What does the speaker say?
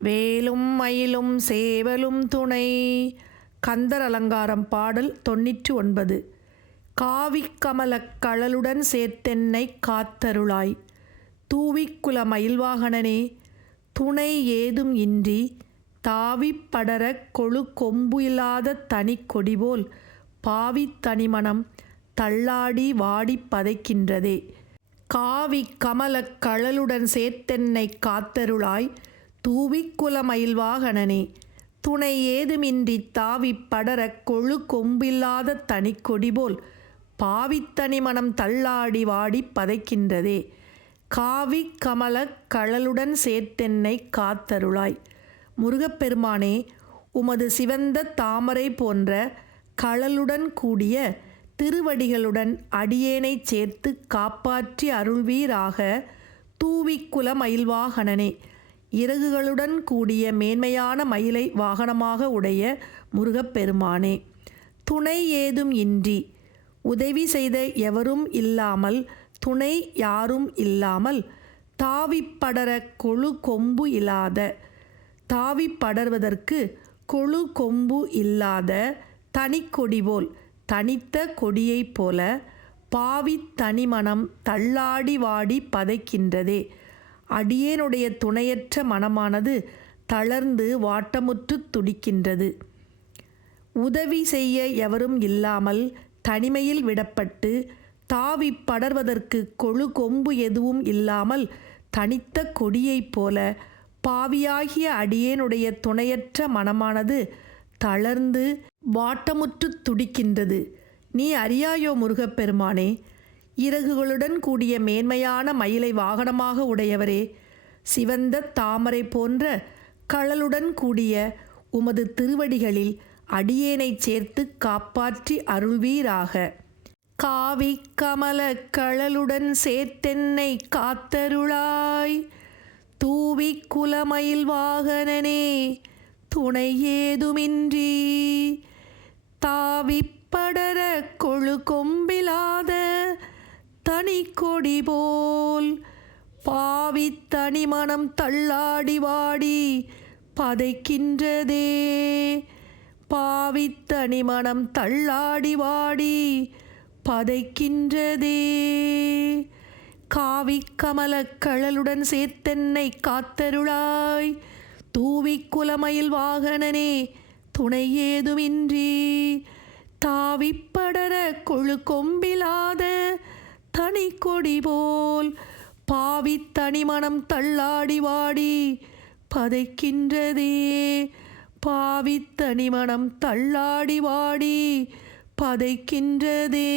வேலும் மயிலும் சேவலும் துணை. கந்தர் அலங்காரம் பாடல் தொண்ணூற்று ஒன்பது. காவிக்கமலக் கழலுடன் சேர்த்தென்னை காத்தருளாய். தூவிக்குல மயில்வாகனனே துணை ஏதும் இன்றி தாவிப்படர கொழு கொம்பு இல்லாத தனி கொடிபோல் பாவி தனிமணம் தள்ளாடி வாடிப் பதைக்கின்றதே. காவிக் கமலக் கழலுடன் சேர்த்தென்னை காத்தருளாய். தூவிக்குல மயில்வாகனனே துணை ஏதுமின்றித் தாவிப் படரக் கொழு கொம்பில்லாத தனிக்கொடி போல் பாவித்தனி மனம் தள்ளாடி வாடிப் பதைக்கின்றதே. காவி கமலக் கழலுடன் சேர்த்தென்னை காத்தருளாய். முருகப்பெருமானே உமது சிவந்த தாமரை போன்ற கழலுடன் கூடிய திருவடிகளுடன் அடியேனைச் சேர்த்து காப்பாற்றி அருள்வீராக தூவிக்குல மயில்வாகனனே இறகுகளுடன் கூடிய மேன்மையான மயிலை வாகனமாக உடைய முருகப்பெருமானே துணை ஏதும் இன்றி உதவி செய்த எவரும் இல்லாமல் துணை யாரும் இல்லாமல் தாவிப்படர கொழு கொம்பு இல்லாத தாவிப்படர்வதற்கு கொழு கொம்பு இல்லாத தனிக்கொடி போல் தனித்த கொடியைப் போல பாவித் தனிமனம் தள்ளாடி வாடி பதைக்கின்றதே. அடியேனுடைய துணையற்ற மனமானது தளர்ந்து வாட்டமுற்று துடிக்கின்றது. உதவி செய்ய எவரும் இல்லாமல் தனிமையில் விடப்பட்டு தாவி படர்வதற்கு கொழு கொம்பு எதுவும் இல்லாமல் தனித்த கொடியைப் போல பாவியாகிய அடியேனுடைய துணையற்ற மனமானது தளர்ந்து வாட்டமுற்று துடிக்கின்றது. நீ அறியாயோ முருகப்பெருமானே இறகுகளுடன் கூடிய மேன்மையான மயிலை வாகனமாக உடையவரே சிவந்த தாமரை போன்ற கழலுடன் கூடிய உமது திருவடிகளில் அடியேனைச் சேர்த்து காப்பாற்றி அருள்வீராக. காவி கமல கழலுடன் சேர்த்தென்னை காத்தருளாய். தூவி குலமயில் வாகனனே துணை ஏதுமின்றி. தாவிப்படர கொழு கொம்பிலாத தனி கொடி போல் பாவி தனிமனம் தள்ளாடி வாடி பதைக்கின்றதே. பாவி தனிமனம் தள்ளாடி வாடி பதைக்கின்றதே. காவி கமலக் கழலுடன் சேர்த்தென்னை காத்தருளாய் தூவி குலமயில் வாகனனே துணை ஏதுமின்றி. தாவிப்படர கொழு கொம்பிலாத கனி கொடி போல் பாவி தனிமனம் தள்ளாடி வாடி. பதைக்கின்றதே பாவி தனிமனம் தள்ளாடி வாடி. பதைக்கின்றதே.